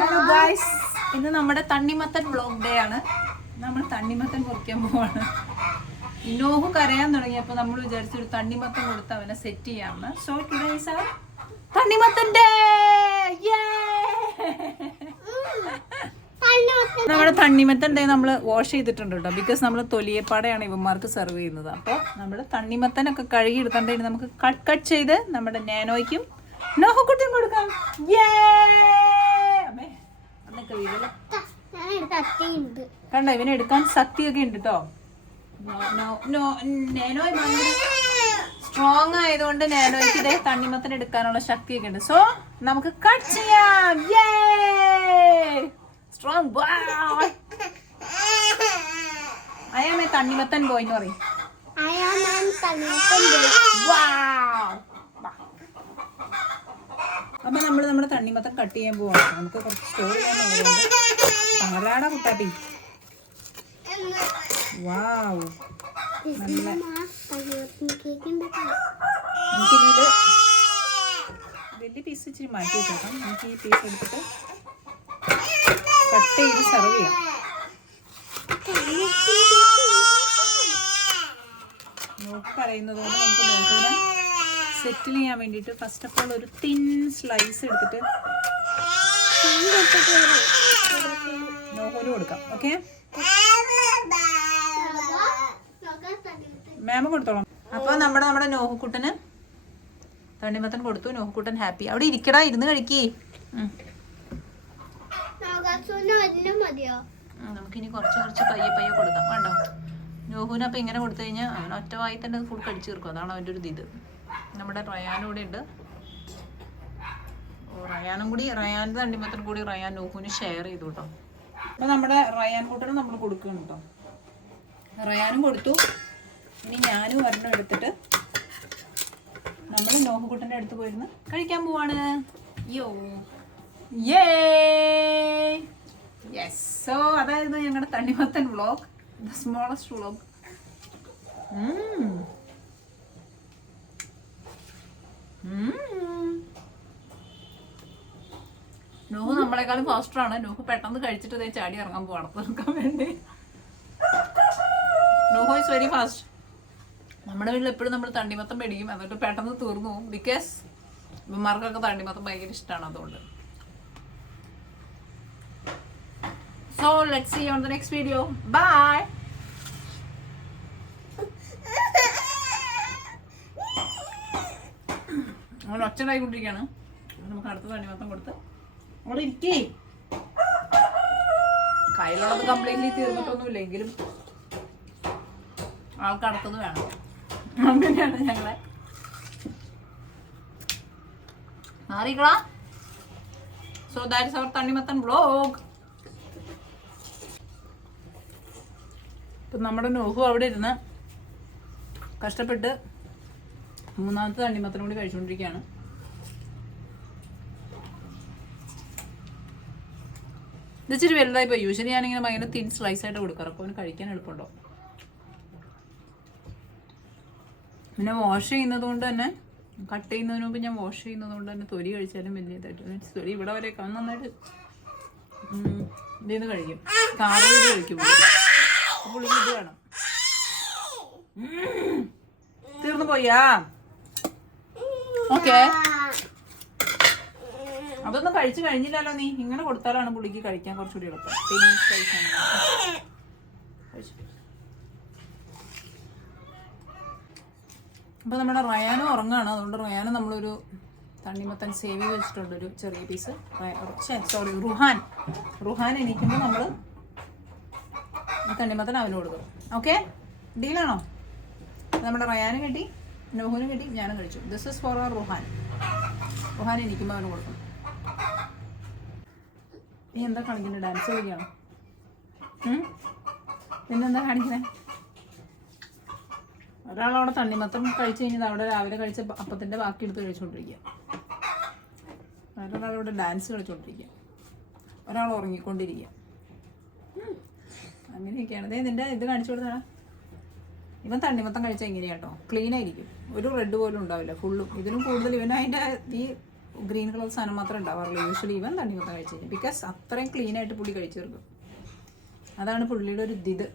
Hello guys, ഇന്ന് നമ്മുടെ തണ്ണിമത്തൻ വ്ലോഗ് ഡേ ആണ്. നമ്മൾ തണ്ണിമത്തൻ പൊറിക്കാൻ പോവാണ്. നോഹു കരയാൻ തുടങ്ങിയപ്പോൾ നമ്മൾ വിചാരിച്ചൊരു തണ്ണിമത്തൻ കൊടുത്ത് അവനെ സെറ്റ് ചെയ്യാമെന്ന്. സോ ടുഡേ ഈസ് അവർ തണ്ണിമത്തൻ ഡേ. നമ്മുടെ തണ്ണിമത്തൻ ഡേ നമ്മൾ വാഷ് ചെയ്തിട്ടുണ്ട് കേട്ടോ. ബിക്കോസ് നമ്മൾ തൊലിയപ്പാടെയാണ് ഇവന്മാർക്ക് സെർവ് ചെയ്യുന്നത്. അപ്പോൾ നമ്മൾ തണ്ണിമത്തനൊക്കെ കഴുകി എടുത്തോണ്ട് നമുക്ക് കട്ട് ചെയ്ത് നമ്മുടെ നാനോയ്ക്കും നോഹുക്കുട്ടിയും കൊടുക്കാം. കണ്ടോ, ഇവനെ എടുക്കാൻ ശക്തിയൊക്കെ ഉണ്ട് കേട്ടോ. നാനോയ് ഭയങ്കര സ്ട്രോങ് ആയതുകൊണ്ട് നാനോയ്ക്ക് ഇതേ തണ്ണിമത്തൻ എടുക്കാനുള്ള ശക്തിയൊക്കെ ഉണ്ട്. സോ നമുക്ക് കട്ട് ചെയ്യാം. Strong boy. അയാമേ തണ്ണിമത്തൻ ബോയ് എന്ന് പറയും. അപ്പൊ നമ്മൾ നമ്മുടെ തണ്ണിമത്തൻ കട്ട് ചെയ്യാൻ പോവാണ്. നമുക്ക് കുറച്ച് സ്റ്റോർ ചെയ്യാനുള്ളതുകൊണ്ട് പങ്ങറാടാ കുട്ടാട്ടി. വാവ്, നല്ല. നമുക്കിത് വലിയ പീസ് ഇച്ചിരി മാറ്റി വെച്ചേക്കാം. നമുക്ക് ഈ പീസ് എടുത്തിട്ട് കട്ട് ചെയ്ത് സെർവ് ചെയ്യാം. നോക്ക് പറയുന്നത് കൊണ്ട് നമുക്ക് നോക്കിനെ സെറ്റിൽ ചെയ്യാൻ വേണ്ടിയിട്ട് ഫസ്റ്റ് ഓഫ് ഓൾ ഒരു തിൻ സ്ലൈസ് എടുത്തിട്ട് നോഹോന് കൊടുക്കാം. ഓക്കെ, മാമ കൊടുത്തോളാം. അപ്പൊ നമ്മുടെ നോഹുക്കുട്ടന് തണ്ണിമത്തൻ കൊടുത്തു. നോഹുക്കുട്ടൻ ഹാപ്പി. അവിടെ ഇരിക്കടാ, ഇരുന്ന് കഴിക്കേ. നമുക്കിനി കുറച്ച് പയ്യെ കൊടുക്കാം. വേണ്ടോ, നോഹുവിന് അപ്പം ഇങ്ങനെ കൊടുത്തു കഴിഞ്ഞാൽ അവൻ ഒറ്റ വായി തന്നെ ഫുൾ കടിച്ചു തീർക്കും. അതാണ് അവൻ്റെ ഒരു ഇത്. നമ്മുടെ റയാനും കൂടെ ഉണ്ട്. റയാൻ്റെ തണ്ണിമത്തൻ കൂടി റയാൻ നോഹുവിന് ഷെയർ ചെയ്തു കേട്ടോ. അപ്പം നമ്മുടെ റയാൻ കൂട്ടനും നമ്മൾ കൊടുക്കണം കേട്ടോ. റയാനും കൊടുത്തു. ഇനി ഞാനും ഒരെണ്ണം എടുത്തിട്ട് നമ്മൾ നോഹുക്കുട്ടൻ്റെ അടുത്ത് പോയിരുന്ന് കഴിക്കാൻ പോവാണ്. യെസ്. സോ അതായിരുന്നു ഞങ്ങളുടെ തണ്ണിമത്തൻ വ്ളോഗ്, ദ സ്മോളസ്റ്റ് വ്ളോഗ്. നോഹു നമ്മളെക്കാളും ഫാസ്റ്ററാണ്. നോഹു പെട്ടെന്ന് കഴിച്ചിട്ട് ഇതേ ചാടി ഇറങ്ങാൻ പോവാണ് തീർക്കാൻ വേണ്ടി. നോഹു ഈസ് വെരി ഫാസ്റ്റ്. നമ്മുടെ വീട്ടിൽ എപ്പോഴും നമ്മൾ തണ്ണിമത്തം മേടിക്കും, എന്നിട്ട് പെട്ടെന്ന് തീർന്നു പോകും. ബിക്കോസ് ഇവന്മാർക്കൊക്കെ തണ്ണിമത്തം ഭയങ്കര ഇഷ്ടമാണ്. അതുകൊണ്ട് so let's see you on the next video. Bye. നമ്മൾ ഒച്ചണ്ടായിക്കൊണ്ടിരിക്കുകയാണ്. നമുക്ക് അടുത്ത തണ്ണിമത്തം കൊടുത്ത് അവിടെ ഇരിക്കേ. കയ്യിലുള്ളത് കംപ്ലീറ്റ്ലി തീർന്നിട്ടൊന്നുമില്ല, എങ്കിലും ആൾക്ക് അടുത്തത് വേണം. അങ്ങനെയാണ് ഞങ്ങളെ മാറിക്കളാ. സോ ദാറ്റ് ഇസ് അവർ തണ്ണിമത്തൻ വ്ളോഗ്. ഇപ്പം നമ്മുടെ നോഹു അവിടെ ഇരുന്ന് കഷ്ടപ്പെട്ട് മൂന്നാമത്തെ തണ്ണിമത്തനും കൂടി കഴിച്ചുകൊണ്ടിരിക്കുകയാണ്. ഇത് ഇച്ചിരി വലുതായി പോയി. യൂഷ്വലി ഞാനിങ്ങനെ ഭയങ്കര തിൻ സ്ലൈസ് ആയിട്ട് കൊടുക്കാറ്. അപ്പോൾ അവന് കഴിക്കാൻ എളുപ്പമുണ്ടോ. പിന്നെ വാഷ് ചെയ്യുന്നത് കൊണ്ട് തന്നെ, കട്ട് ചെയ്യുന്നതിന് മുമ്പ് ഞാൻ വാഷ് ചെയ്യുന്നത് കൊണ്ട് തന്നെ തൊലി കഴിച്ചാലും വലിയതായിട്ട് തൊലി ഇവിടെ വരെയൊക്കെ നന്നായിട്ട് ഇതിന്ന് കഴിക്കും. കാറിൽ കഴിക്കും. പുളിക്ക് ഇത് വേണം. തീർന്നു പോയാ. ഓക്കെ, അതൊന്നും കഴിച്ചു കഴിഞ്ഞില്ലല്ലോ നീ. ഇങ്ങനെ കൊടുത്താലാണ് പുളിക്ക് കഴിക്കാൻ കുറച്ചുകൂടി എളുപ്പം. അപ്പൊ നമ്മുടെ റയാനും ഉറങ്ങാണ്. അതുകൊണ്ട് റയാനും നമ്മളൊരു തണ്ണിമത്തൻ സേവ് ചെയ്ത് വെച്ചിട്ടുണ്ട്, ഒരു ചെറിയ പീസ്. സോറി, റുഹാൻ എണീക്കുമ്പോൾ നമ്മൾ തണ്ണിമത്തൻ അവന് കൊടുക്കും. ഓക്കെ, ഡീലാണോ? നമ്മുടെ റയാനും കിട്ടി, നോഹുനും കിട്ടി, ഞാനും കഴിച്ചു. ദിസ് ഇസ് ഫോർ അവർ റുഹാൻ എനിക്കുമ്പോൾ അവന് കൊടുക്കണം. നീ എന്താ കാണിക്കുന്നത്? ഡാൻസ് കളിക്കുകയാണോ? പിന്നെന്താ കാണിക്കണേ? ഒരാളവിടെ തണ്ണിമത്തം കഴിച്ചു കഴിഞ്ഞത് അവിടെ രാവിലെ കഴിച്ച അപ്പത്തിൻ്റെ ബാക്കി എടുത്ത് കഴിച്ചുകൊണ്ടിരിക്കുക. ഒരാളവിടെ ഡാൻസ് കളിച്ചുകൊണ്ടിരിക്കുക. ഒരാൾ ഉറങ്ങിക്കൊണ്ടിരിക്കുക. അങ്ങനെയൊക്കെയാണ്. അതേ നിന്റെ ഇത് കാണിച്ചു കൊടുത്താ. ഇവൻ തണ്ണിമത്തം കഴിച്ചാൽ എങ്ങനെയാട്ടോ, ക്ലീൻ ആയിരിക്കും. ഒരു റെഡ് പോലും ഉണ്ടാവില്ല ഫുള്ളും. ഇതിനും കൂടുതൽ ഇവൻ അതിൻ്റെ ഈ ഗ്രീൻ കളർ സാധനം മാത്രമേ ഉണ്ടാവാറുള്ളൂ യൂഷ്വലി ഇവൻ തണ്ണിമത്തൻ കഴിച്ചു കഴിഞ്ഞാൽ. ബിക്കോസ് അത്രയും ക്ലീനായിട്ട് പുള്ളി കഴിച്ചു തീർക്കും. അതാണ് പുള്ളിയുടെ ഒരു ഇത്.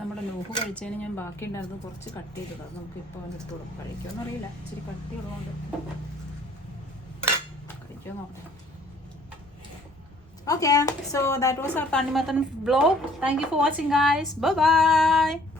നമ്മുടെ നൂഹ് കഴിച്ചതിന് ഞാൻ ബാക്കി ഉണ്ടായിരുന്നു കുറച്ച് കട്ട് ചെയ്തത്. അത് നമുക്ക് ഇപ്പോൾ അവൻ ഇട്ട് കൊടുക്കും. കഴിക്കുമെന്ന് അറിയില്ല, ഇച്ചിരി കട്ടി ഉള്ളതുകൊണ്ട് കഴിക്കുമോ നോക്കാം. Okay, so that was our Tannimathan vlog. Thank you for watching, guys. Bye bye.